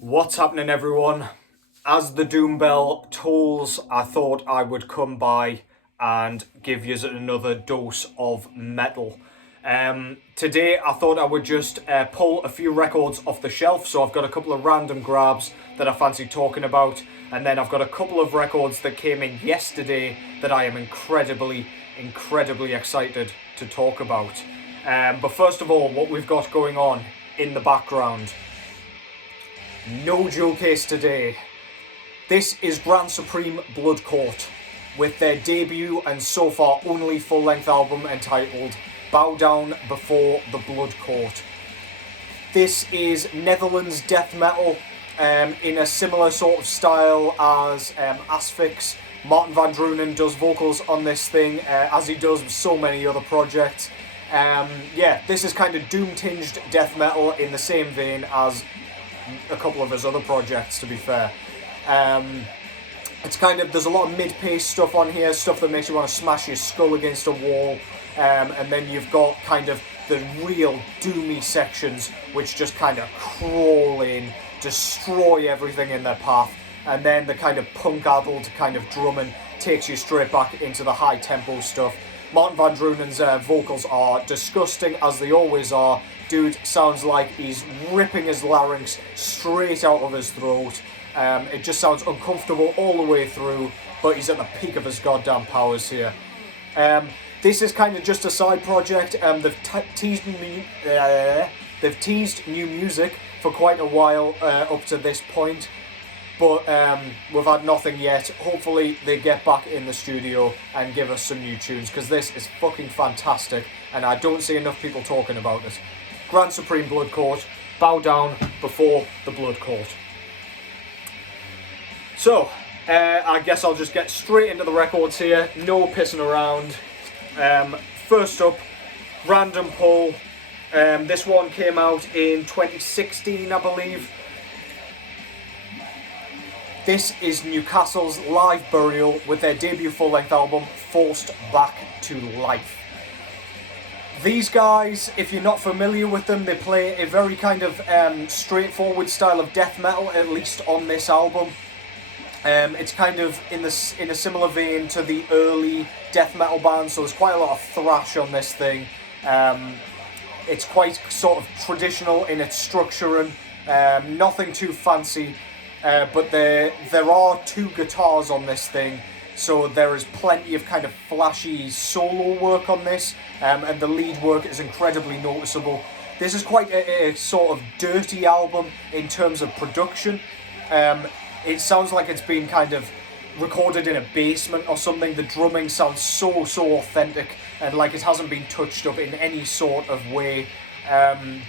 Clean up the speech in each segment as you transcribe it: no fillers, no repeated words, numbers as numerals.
What's happening, everyone? As the doom bell tolls, I thought I would come by and give you another dose of metal. Today I thought I would just pull a few records off the shelf. So I've got a couple of random grabs that I fancy talking about, and then I've got a couple of records that came in yesterday that I am incredibly excited to talk about. But first of all, what we've got going on in the background. No Joe case today. This is Grand Supreme Blood Court with their debut and so far only full-length album entitled Bow Down Before the Blood Court. This is Netherlands death metal in a similar sort of style as Asphyx. Martin van Drunen does vocals on this thing, as he does with so many other projects. This is kind of doom-tinged death metal in the same vein as a couple of his other projects, to be fair. It's kind of, there's a lot of mid-pace stuff on here, stuff that makes you want to smash your skull against a wall, and then you've got kind of the real doomy sections which just kind of crawl in, destroy everything in their path, and then the kind of punk-addled kind of drumming takes you straight back into the high-tempo stuff. Martin van Drunen's vocals are disgusting, as they always are. Dude sounds like he's ripping his larynx straight out of his throat. It just sounds uncomfortable all the way through, but he's at the peak of his goddamn powers here. This is kind of just a side project. They've teased new music for quite a while up to this point, but we've had nothing yet. Hopefully they get back in the studio and give us some new tunes, because this is fucking fantastic and I don't see enough people talking about it. Grand Supreme Blood Court, Bow Down Before the Blood Court. So, I guess I'll just get straight into the records here, no pissing around. First up, random pull. This one came out in 2016, I believe. This is Newcastle's Live Burial with their debut full-length album, Forced Back to Life. These guys, if you're not familiar with them, they play a very kind of straightforward style of death metal, at least on this album. It's kind of in a similar vein to the early death metal bands, so there's quite a lot of thrash on this thing. It's quite sort of traditional in its structuring, nothing too fancy. But there are two guitars on this thing, so there is plenty of kind of flashy solo work on this, and the lead work is incredibly noticeable. This is quite a sort of dirty album in terms of production. It sounds like it's been kind of recorded in a basement or something. The drumming sounds so authentic and like it hasn't been touched up in any sort of way.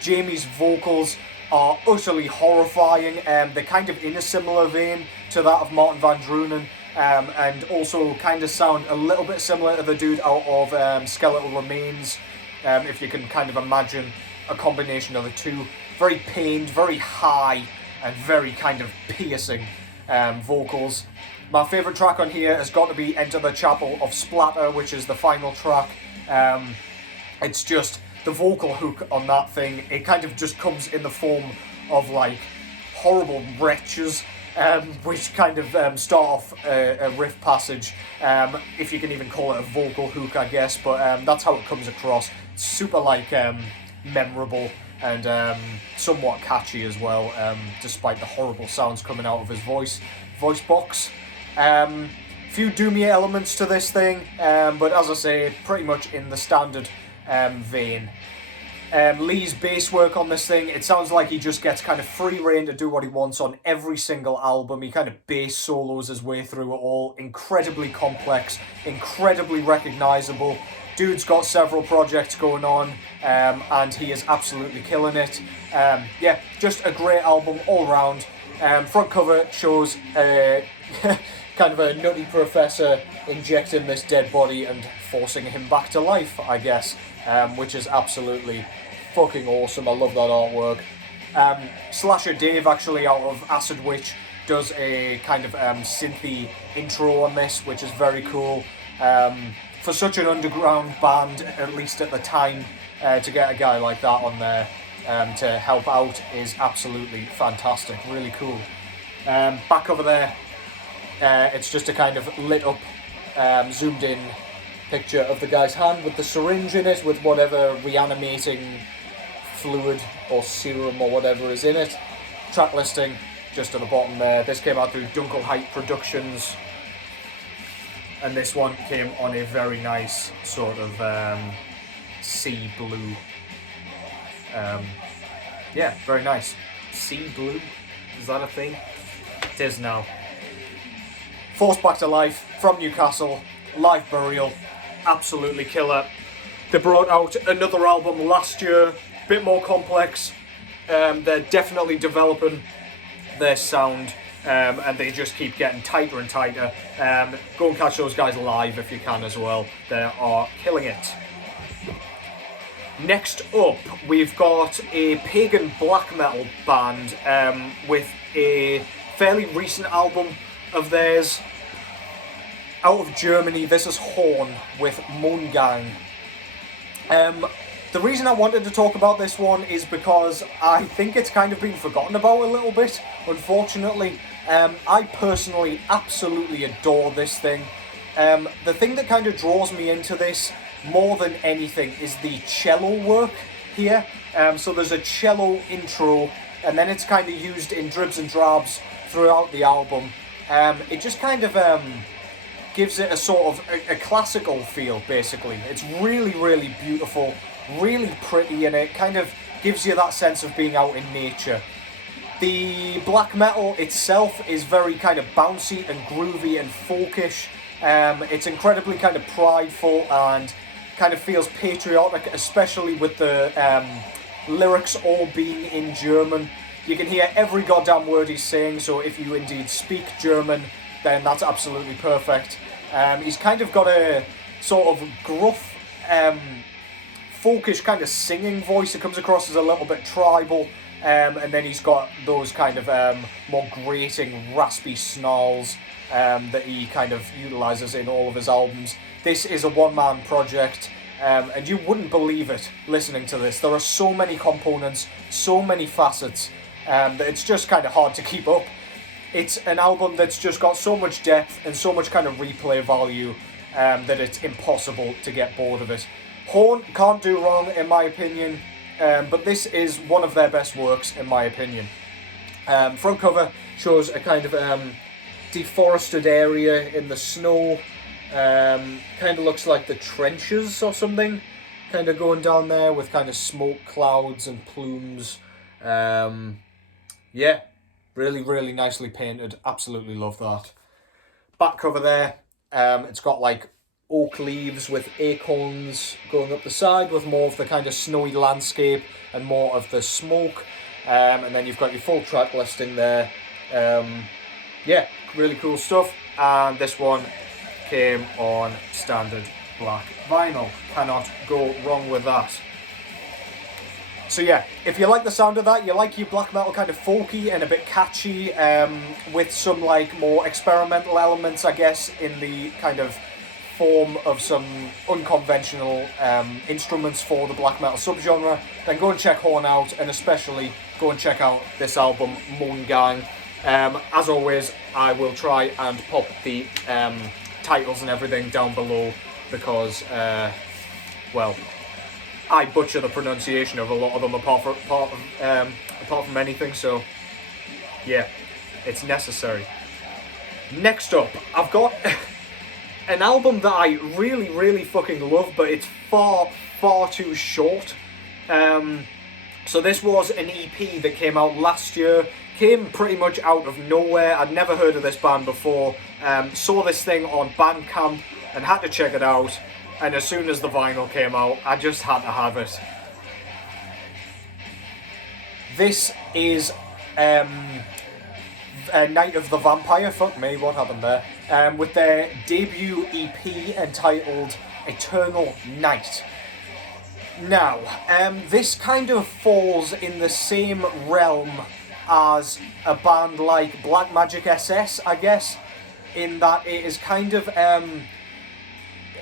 Jamie's vocals are utterly horrifying. They're kind of in a similar vein to that of Martin van Drunen, and also kind of sound a little bit similar to the dude out of Skeletal Remains, if you can kind of imagine a combination of the two. Very pained, very high, and very kind of piercing vocals. My favourite track on here has got to be Enter the Chapel of Splatter, which is the final track. It's just the vocal hook on that thing, it kind of just comes in the form of like horrible wretches, which kind of start off a riff passage, if you can even call it a vocal hook, I guess, but that's how it comes across. It's super like memorable and somewhat catchy as well, despite the horrible sounds coming out of his voice box. Few doomy elements to this thing, but as I say, pretty much in the standard vein. Lee's bass work on this thing, it sounds like he just gets kind of free rein to do what he wants on every single album. He kind of bass solos his way through it all. Incredibly complex, incredibly recognisable. Dude's got several projects going on, and he is absolutely killing it. Just a great album all round. Front cover shows kind of a nutty professor injecting this dead body and forcing him back to life, I guess, which is absolutely fucking awesome. I love that artwork. Slasher Dave, actually, out of Acid Witch, does a kind of synthy intro on this, which is very cool. For such an underground band, at least at the time, to get a guy like that on there, to help out is absolutely fantastic, really cool. Back over there, it's just a kind of lit up, zoomed in picture of the guy's hand with the syringe in it, with whatever reanimating fluid or serum or whatever is in it. Track listing just at the bottom there. This came out through Dunkelheit Productions, and this one came on a very nice sort of sea blue. Yeah, very nice. Sea blue? Is that a thing? It is now. Forced Back to Life from Newcastle, live burial, absolutely killer. They brought out another album last year, bit more complex. They're definitely developing their sound, and they just keep getting tighter and tighter. Go and catch those guys live if you can as well. They are killing it. Next up, we've got a pagan black metal band with a fairly recent album of theirs out of Germany. This is Horn with Mohngang. The reason I wanted to talk about this one is because I think it's kind of been forgotten about a little bit, unfortunately. I personally absolutely adore this thing. The thing that kind of draws me into this more than anything is the cello work here. So there's a cello intro, and then it's kind of used in dribs and drabs throughout the album. It just kind of gives it a sort of a classical feel, basically. It's really, really beautiful, really pretty, and it kind of gives you that sense of being out in nature. The black metal itself is very kind of bouncy and groovy and folkish. It's incredibly kind of prideful and kind of feels patriotic, especially with the lyrics all being in German. You can hear every goddamn word he's saying, so if you indeed speak German, then that's absolutely perfect. He's kind of got a sort of gruff, folkish kind of singing voice. It comes across as a little bit tribal, and then he's got those kind of more grating, raspy snarls that he kind of utilises in all of his albums. This is a one-man project, and you wouldn't believe it listening to this. There are so many components, so many facets, that it's just kind of hard to keep up. It's an album that's just got so much depth and so much kind of replay value that it's impossible to get bored of it. Horn can't do wrong, in my opinion, but this is one of their best works, in my opinion. Front cover shows a kind of deforested area in the snow. Kind of looks like the trenches or something, kind of going down there with kind of smoke clouds and plumes. Yeah, really, really nicely painted. Absolutely love that. Back cover there, it's got like oak leaves with acorns going up the side with more of the kind of snowy landscape and more of the smoke. And then you've got your full track listing there. Yeah, really cool stuff. And this one came on standard black vinyl. Cannot go wrong with that. So yeah, if you like the sound of that, you like your black metal kind of folky and a bit catchy, with some like more experimental elements, I guess, in the kind of form of some unconventional instruments for the black metal subgenre, then go and check Horn out, and especially go and check out this album, Mohngang. As always, I will try and pop the titles and everything down below because, well, I butcher the pronunciation of a lot of them apart from anything, so yeah, it's necessary. Next up, I've got an album that I really, really fucking love, but it's far, far too short. So this was an EP that came out last year, came pretty much out of nowhere. I'd never heard of this band before, saw this thing on Bandcamp and had to check it out. And as soon as the vinyl came out, I just had to have it. This is Night of the Vampire, fuck me, what happened there? With their debut EP entitled Eternal Night. Now, this kind of falls in the same realm as a band like Black Magic SS, I guess, in that it is kind of...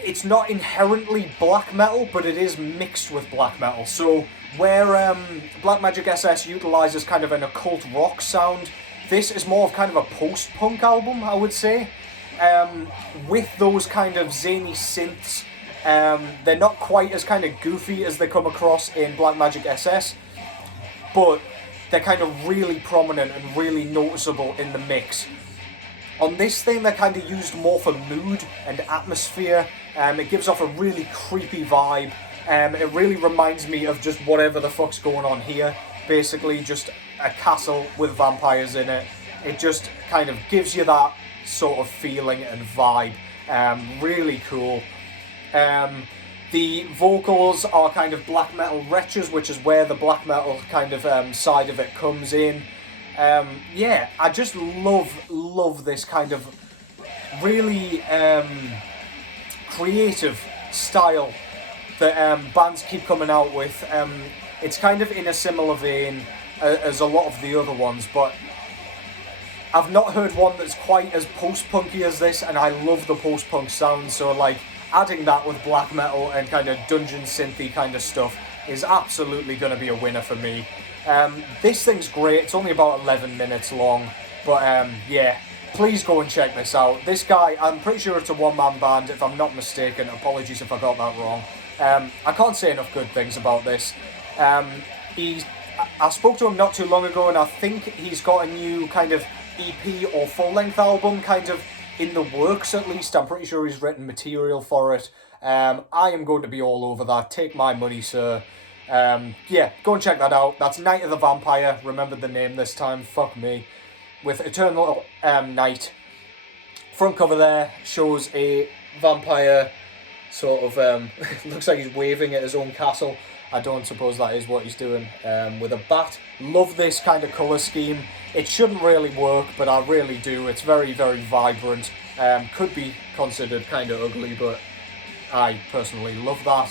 it's not inherently black metal, but it is mixed with black metal. So Where Black Magic SS utilises kind of an occult rock sound, this is more of kind of a post-punk album, I would say. With those kind of zany synths. They're not quite as kind of goofy as they come across in Black Magic SS, but they're kind of really prominent and really noticeable in the mix. On this thing, they're kind of used more for mood and atmosphere. It gives off a really creepy vibe. It really reminds me of just whatever the fuck's going on here. Basically, just a castle with vampires in it. It just kind of gives you that sort of feeling and vibe. Really cool. The vocals are kind of black metal retches, which is where the black metal kind of side of it comes in. Yeah, I just love this kind of really creative style that bands keep coming out with. It's kind of in a similar vein as a lot of the other ones, but I've not heard one that's quite as post-punky as this, and I love the post-punk sound, so like adding that with black metal and kind of dungeon synthy kind of stuff is absolutely going to be a winner for me. This thing's great. It's only about 11 minutes long, but yeah, please go and check this out. This guy, I'm pretty sure it's a one-man band, if I'm not mistaken. Apologies if I got that wrong. I can't say enough good things about this. I spoke to him not too long ago, and I think he's got a new kind of EP or full-length album kind of in the works, at least. I'm pretty sure he's written material for it. I am going to be all over that. Take my money, sir. Yeah, go and check that out. That's Night of the Vampire. Remember the name this time. Fuck me. With Eternal Night. Front cover there shows a vampire sort of... looks like he's waving at his own castle. I don't suppose that is what he's doing. With a bat. Love this kind of colour scheme. It shouldn't really work, but I really do. It's very, very vibrant. Could be considered kind of ugly, but I personally love that.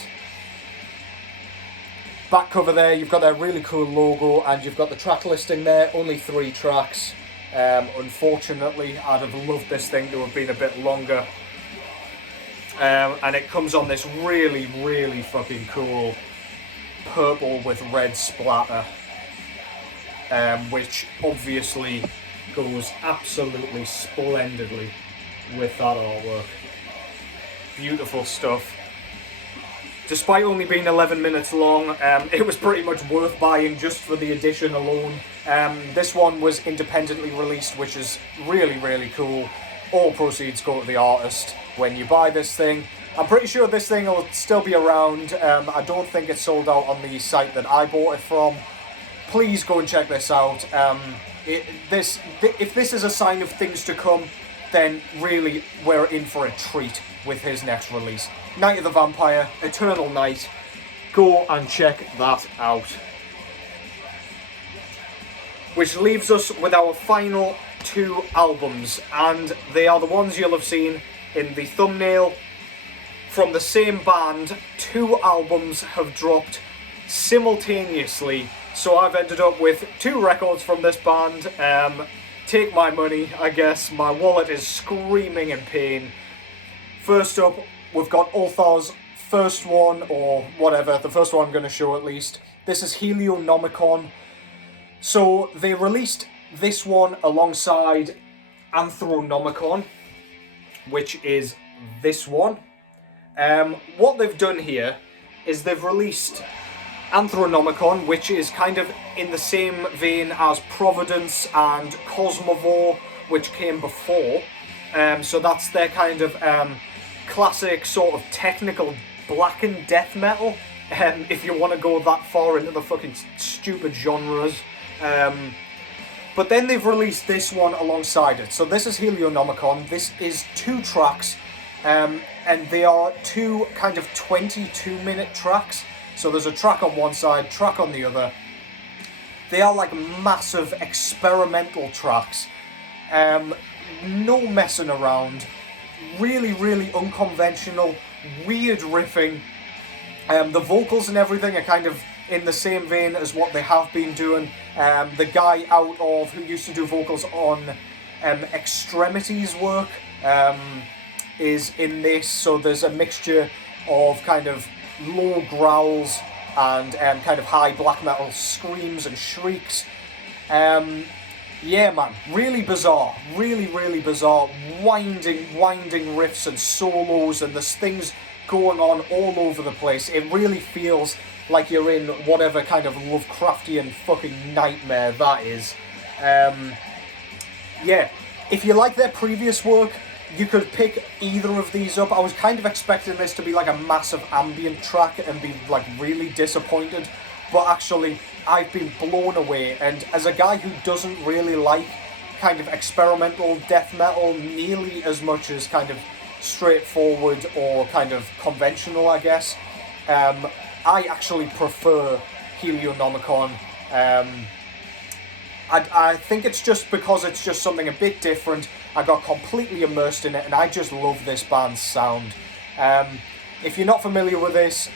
Back cover there, you've got that really cool logo, and you've got the track listing there. Only 3 tracks. Unfortunately, I'd have loved this thing to have been a bit longer. And it comes on this really, really fucking cool purple with red splatter. Which obviously goes absolutely splendidly with that artwork. Beautiful stuff. Despite only being 11 minutes long, it was pretty much worth buying just for the edition alone. This one was independently released, which is really, really cool. All proceeds go to the artist when you buy this thing. I'm pretty sure this thing will still be around. I don't think it's sold out on the site that I bought it from. Please go and check this out. If this is a sign of things to come, then really we're in for a treat with his next release. Night of the Vampire, Eternal Night. Go and check that out. Which leaves us with our final 2 albums, and they are the ones you'll have seen in the thumbnail. From the same band, 2 albums have dropped simultaneously, so I've ended up with 2 records from this band. Take my money, I guess. My wallet is screaming in pain. First up, we've got Ulthar's first one, or whatever, the first one I'm going to show at least. This is Helionomicon. So they released this one alongside Anthronomicon, which is this one. What they've done here is they've released Anthronomicon, which is kind of in the same vein as Providence and Cosmovore, which came before. So that's their kind of classic sort of technical blackened death metal, if you want to go that far into the fucking stupid genres. But then they've released this one alongside it. So this is Helionomicon. This is 2 tracks, and they are 2 kind of 22-minute tracks. So there's a track on one side, track on the other. They are like massive experimental tracks. No messing around. Really, really unconventional, weird riffing. The vocals and everything are kind of in the same vein as what they have been doing. The guy who used to do vocals on Extremity's work is in this, so there's a mixture of kind of low growls and kind of high black metal screams and shrieks. Yeah, man, really bizarre, really bizarre, winding riffs and solos, and there's things going on all over the place. It really feels like you're in whatever kind of Lovecraftian fucking nightmare that is. Yeah, if you like their previous work, you could pick either of these up. I was kind of expecting this to be like a massive ambient track and be like really disappointed, but actually I've been blown away. And as a guy who doesn't really like kind of experimental death metal nearly as much as kind of straightforward or kind of conventional, I guess, I actually prefer Helionomicon. I think it's just because it's just something a bit different. I got completely immersed in it, and I just love this band's sound. If you're not familiar with this,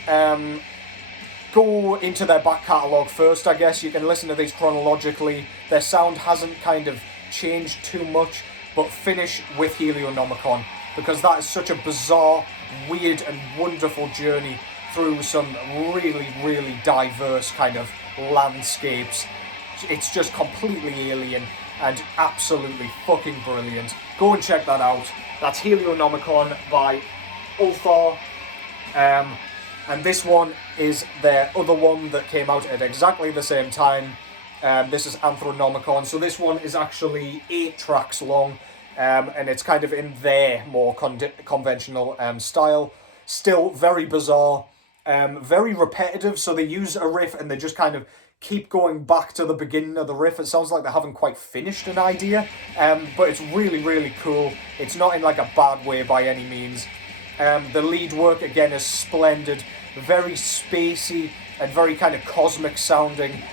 go into their back catalogue first, I guess. You can listen to these chronologically. Their sound hasn't kind of changed too much, but finish with Helionomicon, because that is such a bizarre, weird, and wonderful journey through some really diverse kind of landscapes. It's just completely alien and absolutely fucking brilliant. Go and check that out. That's Helionomicon by Ulthar. And this one is their other one that came out at exactly the same time. This is Anthronomicon. So this one is actually 8 tracks long, and it's kind of in their more conventional style. Still very bizarre, very repetitive. So they use a riff and they just kind of keep going back to the beginning of the riff. It sounds like they haven't quite finished an idea, but it's really cool. It's not in like a bad way by any means. The lead work again is splendid, very spacey and very kind of cosmic sounding.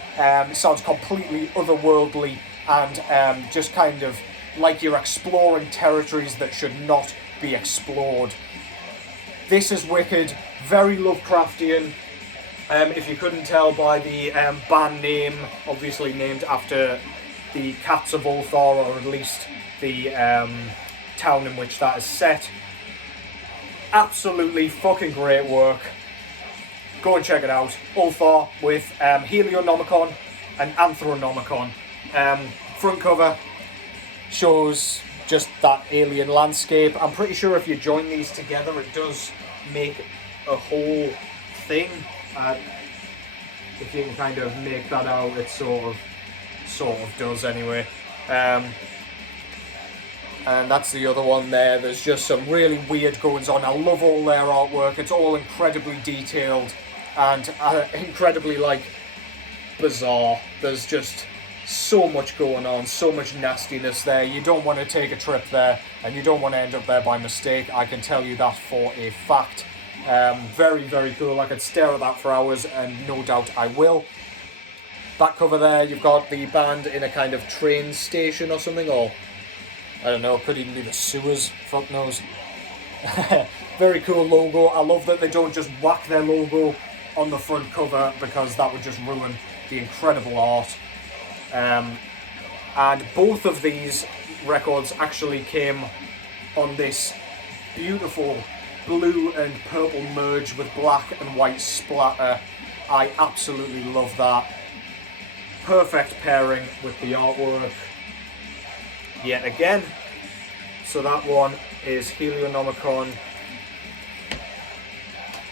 Sounds completely otherworldly and just kind of like you're exploring territories that should not be explored. This is wicked, very Lovecraftian. If you couldn't tell by the band name, obviously named after the Cats of Ulthar, or at least the town in which that is set. Absolutely fucking great work. Go and check it out. Ulthar with Helionomicon and Anthronomicon. Front cover shows just that alien landscape. I'm pretty sure if you join these together, it does make a whole thing. If you can kind of make that out, it sort of does anyway. And that's the other one there. There's just some really weird goings on. I love all their artwork. It's all incredibly detailed and incredibly like bizarre. There's just so much going on, so much nastiness there. You don't want to take a trip there, and you don't want to end up there by mistake. I can tell you that for a fact. Very cool. I could stare at that for hours, and no doubt I will. Back cover there, you've got the band in a kind of train station or something, or I don't know, could even be the sewers, fuck knows. Very cool logo. I love that they don't just whack their logo on the front cover, because that would just ruin the incredible art. And both of these records actually came on this beautiful blue and purple merge with black and white splatter. I absolutely love that. Perfect pairing with the artwork yet again. So that one is Helionomicon,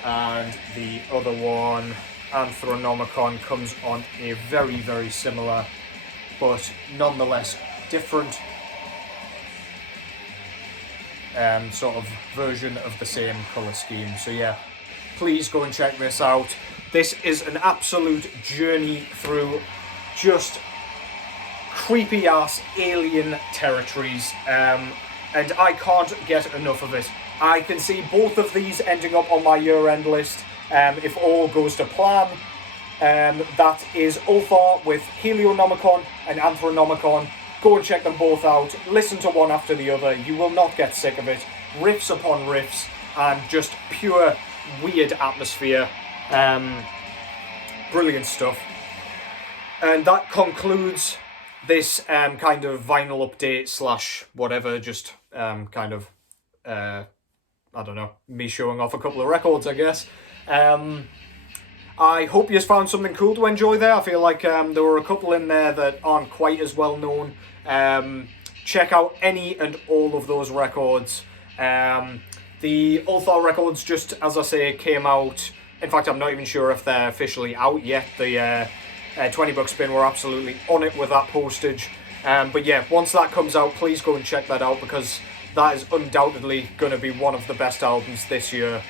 and the other one, Anthronomicon, comes on a very similar but nonetheless different sort of version of the same colour scheme. So yeah, please go and check this out. This is an absolute journey through just creepy ass alien territories, and I can't get enough of it. I can see both of these ending up on my year-end list if all goes to plan. That is Ulthar with Helionomicon and Anthronomicon. Go and check them both out. Listen to one after the other. You will not get sick of it. Riffs upon riffs and just pure weird atmosphere. Brilliant stuff. And that concludes this kind of vinyl update slash whatever, just kind of, I don't know, me showing off a couple of records, I guess. I hope you found something cool to enjoy there. I feel like there were a couple in there that aren't quite as well known. Check out any and all of those records. The Ulthar records, just as I say, came out. In fact, I'm not even sure if they're officially out yet. The 20 Buck Spin were absolutely on it with that postage. But yeah, once that comes out, please go and check that out, because that is undoubtedly going to be one of the best albums this year.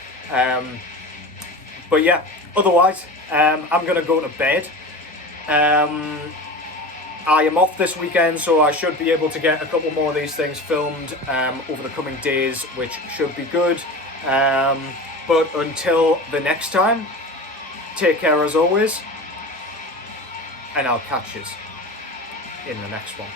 But yeah, otherwise, I'm going to go to bed. I am off this weekend, so I should be able to get a couple more of these things filmed over the coming days, which should be good. But until the next time, take care as always, and I'll catch you in the next one.